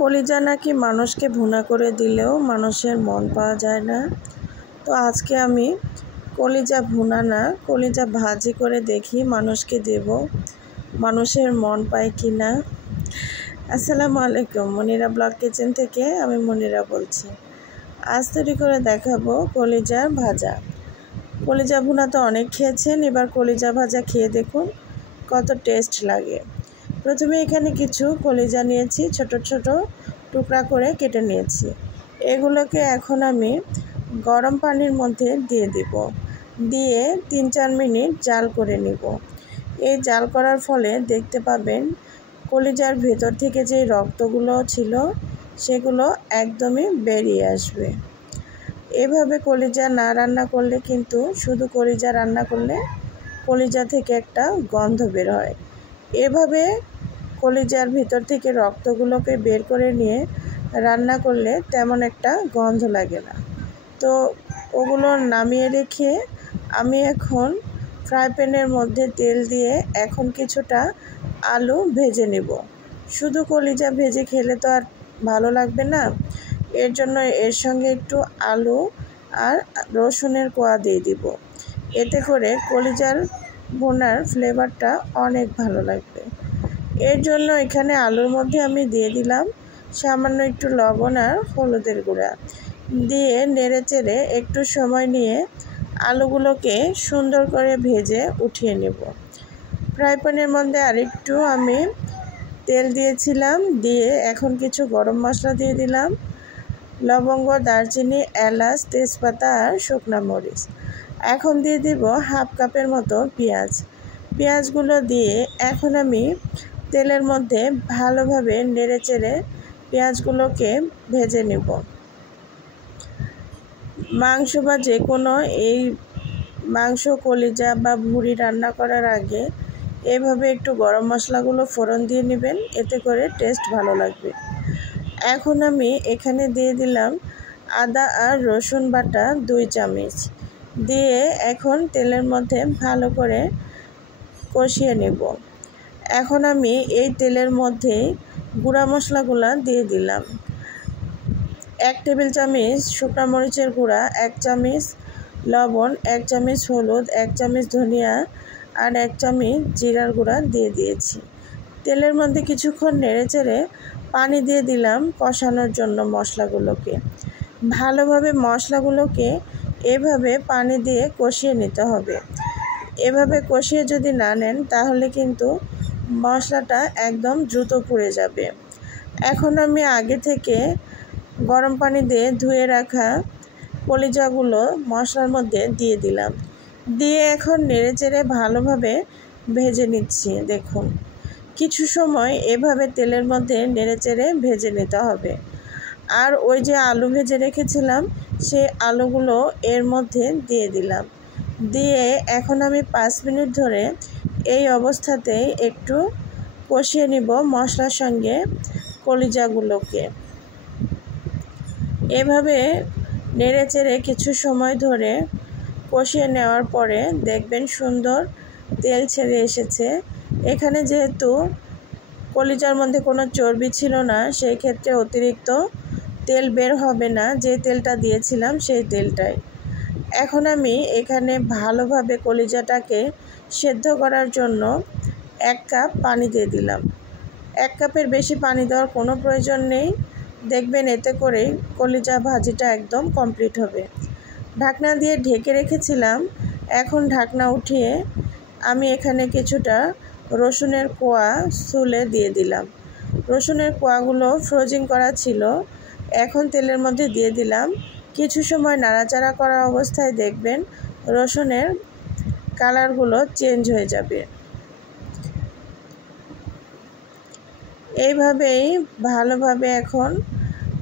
কলিজা নাকি মানুষকে ভুনা করে দিলেও মানুষের মন পাওয়া যায় না। তো আজকে আমি কলিজা ভুনা না, কলিজা ভাজি করে দেখি মানুষকে দেব, মানুষের মন পায় কি না। আসসালামু আলাইকুম, মনিরা ব্লগ কিচেন থেকে আমি মনিরা বলছি। আজ তৈরি করে দেখাবো কলিজা ভাজা। কলিজা ভুনা তো অনেক খেয়েছেন, এবার কলিজা ভাজা খেয়ে দেখুন কত টেস্ট লাগে। প্রথমে এখানে কিছু কলিজা নিয়েছি, ছোট ছোট টুকরা করে কেটে নিয়েছি। এগুলোকে এখন আমি গরম পানির মধ্যে দিয়ে দিব, দিয়ে 3-4 মিনিট জাল করে নিব। এই জাল করার ফলে দেখতে পাবেন কলিজার ভেতর থেকে যে রক্তগুলো ছিল সেগুলো একদমই বেরিয়ে আসবে। এভাবে কলিজা না রান্না করলে কিন্তু, শুধু কলিজা রান্না করলে কলিজা থেকে একটা গন্ধ বের হয়। এভাবে কলিজার ভিতর থেকে রক্তগুলোকে বের করে নিয়ে রান্না করলে তেমন একটা গন্ধ লাগে না। তো ওগুলো নামিয়ে রেখে আমি এখন ফ্রাই প্যানের মধ্যে তেল দিয়ে এখন কিছুটা আলু ভেজে নেব। শুধু কলিজা ভেজে খেলে তো আর ভালো লাগবে না, এর জন্য এর সঙ্গে একটু আলু আর রসুনের কোয়া দিয়ে দিব। এতে করে কলিজার ভুনার ফ্লেভারটা অনেক ভালো লাগবে। এর জন্য এখানে আলুর মধ্যে আমি দিয়ে দিলাম সামান্য একটু লবণ আর হলুদের গুঁড়া, দিয়ে নেড়ে চেড়ে একটু সময় নিয়ে আলুগুলোকে সুন্দর করে ভেজে উঠিয়ে নেব। ফ্রাই প্যানের মধ্যে আরেকটু আমি তেল দিয়েছিলাম, দিয়ে এখন কিছু গরম মশলা দিয়ে দিলাম, লবঙ্গ, দারচিনি, এলাচ, তেজপাতা আর শুকনা মরিচ। এখন দিয়ে দিব 1/2 কাপের মতো পেঁয়াজগুলো দিয়ে এখন আমি তেলের মধ্যে ভালোভাবে নেড়ে চেড়ে পেঁয়াজগুলোকে ভেজে নেব। মাংস বা যে কোনো এই মাংস, কলিজা বা ভুঁড়ি রান্না করার আগে এভাবে একটু গরম মশলাগুলো ফোড়ন দিয়ে নেবেন, এতে করে টেস্ট ভালো লাগবে। এখন আমি এখানে দিয়ে দিলাম আদা আর রসুন বাটা 2 চামচ, দিয়ে এখন তেলের মধ্যে ভালো করে কষিয়ে নেব। এখন আমি এই তেলের মধ্যে গুঁড়া মশলাগুলো দিয়ে দিলাম। 1 টেবিল চামচ শুকনো মরিচের গুঁড়া, 1 চামচ লবণ, 1 চামচ হলুদ, 1 চামচ ধনিয়া আর 1 চামচ জিরার গুঁড়া দিয়ে দিয়েছি। তেলের মধ্যে কিছুক্ষণ নেড়ে চেড়ে পানি দিয়ে দিলাম কষানোর জন্য মশলাগুলোকে। ভালোভাবে মশলাগুলোকে এভাবে পানি দিয়ে কষিয়ে নিতে হবে। এভাবে কষিয়ে যদি না নেন তাহলে কিন্তু মশলাটা একদম দ্রুত পুড়ে যাবে। এখন আমি আগে থেকে গরম পানি দিয়ে ধুয়ে রাখা কলিজাগুলো মশলার মধ্যে দিয়ে দিলাম, দিয়ে এখন নেড়ে চেড়ে ভালোভাবে ভেজে নিচ্ছি। দেখুন কিছু সময় এভাবে তেলের মধ্যে নেড়ে চেড়ে ভেজে নিতে হবে। আর ওই যে আলু ভেজে রেখেছিলাম সেই আলুগুলো এর মধ্যে দিয়ে দিলাম, দিয়ে এখন আমি 5 মিনিট ধরে এই অবস্থাতেই একটু কষিয়ে নিব মশলার সঙ্গে কলিজাগুলোকে। এভাবে নেড়ে চেড়ে কিছু সময় ধরে কষিয়ে নেওয়ার পরে দেখবেন সুন্দর তেল ছেড়ে এসেছে। এখানে যেহেতু কলিজার মধ্যে কোনো চর্বি ছিল না, সেই ক্ষেত্রে অতিরিক্ত তেল বের হবে না, যে তেলটা দিয়েছিলাম সেই তেলটাই। এখন আমি এখানে ভালোভাবে কলিজাটাকে সেদ্ধ করার জন্য 1 কাপ পানি দিয়ে দিলাম। 1 কাপের বেশি পানি দেওয়ার কোনো প্রয়োজন নেই, দেখবেন এতে করে কলিজা ভাজিটা একদম কমপ্লিট হবে। ঢাকনা দিয়ে ঢেকে রেখেছিলাম, এখন ঢাকনা উঠিয়ে আমি এখানে কিছুটা রসুনের কোয়া ছুলে দিয়ে দিলাম। রসুনের কোয়াগুলো ফ্রোজিং করা ছিল, এখন তেলের মধ্যে দিয়ে দিলাম। কিছু সময় নাড়াচাড়া করা অবস্থায় দেখবেন রসুনের কালারগুলো চেঞ্জ হয়ে যাবে। এইভাবেই ভালোভাবে এখন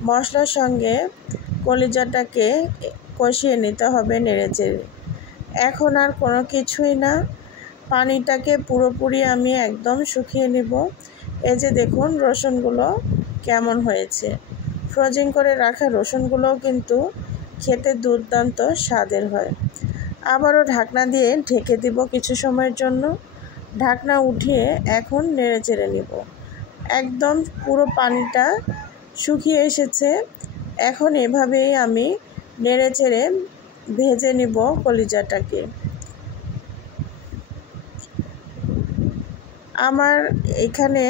মশলার সঙ্গে কলিজাটাকে কষিয়ে নিতে হবে নেড়ে চেড়ে। এখন আর কোনো কিছুই না, পানিটাকে পুরোপুরি আমি একদম শুকিয়ে নেব। এই যে দেখুন রসুনগুলো কেমন হয়েছে। ফ্রোজিং করে রাখা রসুনগুলোও কিন্তু খেতে দুর্দান্ত স্বাদের হয়। আবারও ঢাকনা দিয়ে ঢেকে দিব কিছু সময়ের জন্য। ঢাকনা উঠিয়ে এখন নেড়ে চেড়ে নেব। একদম পুরো পানিটা শুকিয়ে এসেছে। এখন এভাবেই আমি নেড়েচেড়ে ভেজে নিব কলিজাটাকে। আমার এখানে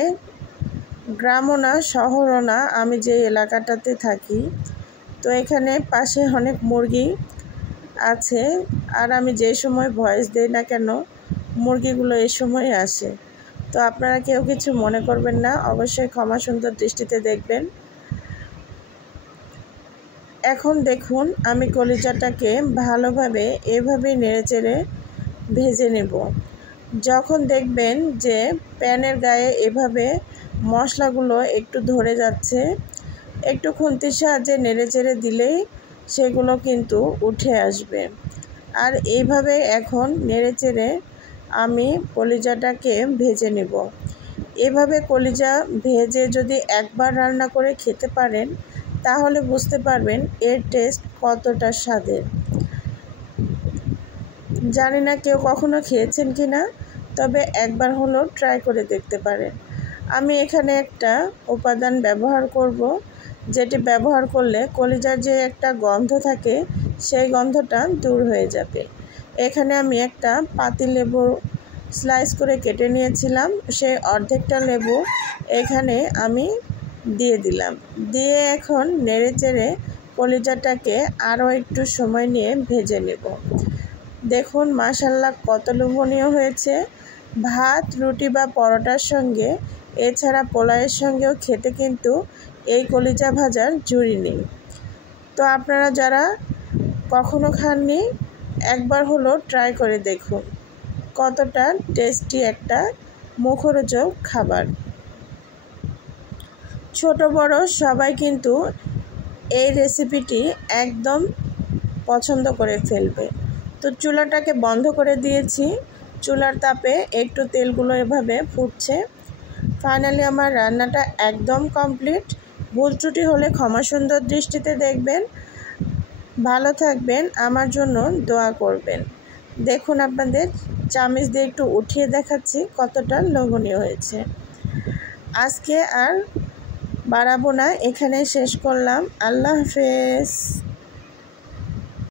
গ্রামও না শহরও না, আমি যে এলাকাটাতে থাকি, তো এখানে পাশে অনেক মুরগি আছে। আর আমি যে সময় ভয়েস দেই না কেন, মুরগিগুলো এই সময় আসে। তো আপনারা কেউ কিছু মনে করবেন না, অবশ্যই ক্ষমা সুন্দর দৃষ্টিতে দেখবেন। এখন দেখুন আমি কলিজাটাকে ভালোভাবে এভাবেই নেড়েচেড়ে ভেজে নেব। যখন দেখবেন যে প্যানের গায়ে এভাবে মশলাগুলো একটু ধরে যাচ্ছে, একটু খুন্তির সাহায্যে নেড়েচেড়ে দিলেই সেগুলো কিন্তু উঠে আসবে। আর এইভাবে এখন নেড়েচেড়ে আমি কলিজাটাকে ভেজে নেব। এভাবে কলিজা ভেজে যদি একবার রান্না করে খেতে পারেন তাহলে বুঝতে পারবেন এর টেস্ট কতটা স্বাদের। জানি না কেউ কখনো খেয়েছেন কি না, তবে একবার হলো ট্রাই করে দেখতে পারেন। আমি এখানে একটা উপাদান ব্যবহার করব, যেটি ব্যবহার করলে কলিজার যে একটা গন্ধ থাকে সেই গন্ধটা দূর হয়ে যাবে। এখানে আমি একটা পাতিলেবু স্লাইস করে কেটে নিয়েছিলাম, সেই অর্ধেকটা লেবু এখানে আমি দিয়ে দিলাম। দিয়ে এখন নেড়েচেড়ে কলিজাটাকে আরও একটু সময় নিয়ে ভেজে নেব। দেখুন মাশাআল্লাহ কত লোভনীয় হয়েছে। ভাত, রুটি বা পরোটার সঙ্গে, এছাড়া পোলাওয়ের সঙ্গেও খেতে কিন্তু এই কলিজা ভাজার জুড়ি নেই। তো আপনারা যারা কখনো খাননি একবার হলো ট্রাই করে দেখুন, কতটা টেস্টি একটা মুখরোচক খাবার। ছোট বড় সবাই কিন্তু এই রেসিপিটি একদম পছন্দ করে ফেলবে। তো চুলাটাকে বন্ধ করে দিয়েছি, চুলার তাপে একটু তেলগুলো এভাবে ফুটছে। ফাইনালি আমার রান্নাটা একদম কমপ্লিট। ভুল ত্রুটি হলে ক্ষমা সুন্দর দৃষ্টিতে দেখবেন। ভালো থাকবেন, আমার জন্য দোয়া করবেন। দেখুন আপনাদের চামচ দিয়ে একটু উঠিয়ে দেখাচ্ছি কতটা লোভনীয় হয়েছে। আজকে আর বাড়াবো না, এখানে শেষ করলাম। আল্লাহ হাফেজ।